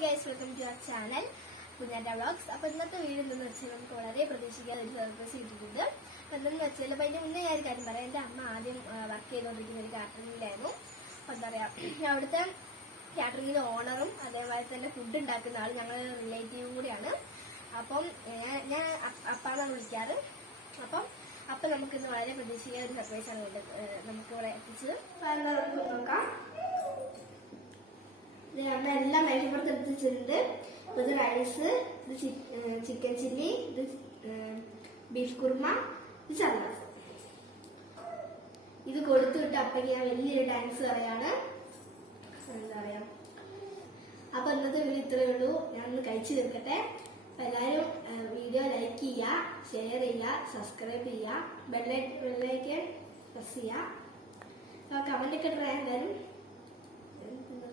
Guys welcome to our channel Kunjatta vlogs അപ്പൊ ഇന്നത്തെ video എന്ന് വെച്ചാൽ നമുക്ക് വളരെ പ്രതീക്ഷിക്കാതെ ഒരു സർപ്രൈസ് കിട്ടിയിട്ടുണ്ട് അപ്പൊ എന്തെന്ന് വെച്ചാൽ അപ്പൊ അതിന്റെ മുന്നേ ഞാൻ ഒരു കാര്യം പറയാം. എന്റെ അമ്മ ആദ്യം വർക്ക് ചെയ്തുകൊണ്ടിരിക്കുന്ന ഒരു കാറ്ററിംഗിലായിരുന്നു അപ്പൊ എന്താ പറയാ അവിടുത്തെ കാറ്ററിംഗിന്റെ ഓണറും അതേപോലെ തന്നെ ഫുഡ് ഉണ്ടാക്കുന്ന ആൾ ഞങ്ങൾ റിലേറ്റീവും കൂടിയാണ്. അപ്പം ഞാൻ ഞാൻ അപ്പ- അപ്പാന്നാണ് വിളിക്കാറ്. അപ്പം അപ്പൊ നമുക്ക് ഇന്ന് വളരെ പ്രതീക്ഷിക്കാൻ ഒരു സർപ്രൈസ് ആണ് നമുക്ക് ഇവിടെ എത്തിച്ചത്. ഞാൻ എല്ലാം മേശപ്പുറത്ത് എടുത്തിട്ടുണ്ട്. ഇത് റൈസ് ഇത് ചിക്കൻ ചില്ലി ഇത് ബീഫ് കുർമ ഇത് ചല്ലാസ് ഇത് കൊടുത്തു വിട്ട് അപ്പയ്ക്ക് ഞാൻ വലിയൊരു ഡാൻസ് പറയാണ്. എന്താ പറയാ? അപ്പൊ ഇന്നത്തെ വീഡിയോ ഇത്രയേ ഉള്ളൂ. ഞാൻ ഒന്ന് കഴിച്ചു തീർക്കട്ടെ. എല്ലാവരും വീഡിയോ ലൈക്ക് ചെയ്യുക ഷെയർ ചെയ്യുക സബ്സ്ക്രൈബ് ചെയ്യുക ബെല്ലൈക്ക് ബെല്ലൈക്ക് പ്രസ് ചെയ്യുക. കമന്റ് ഒക്കെ ഇട്ടാൽ എന്തായാലും. എന്താ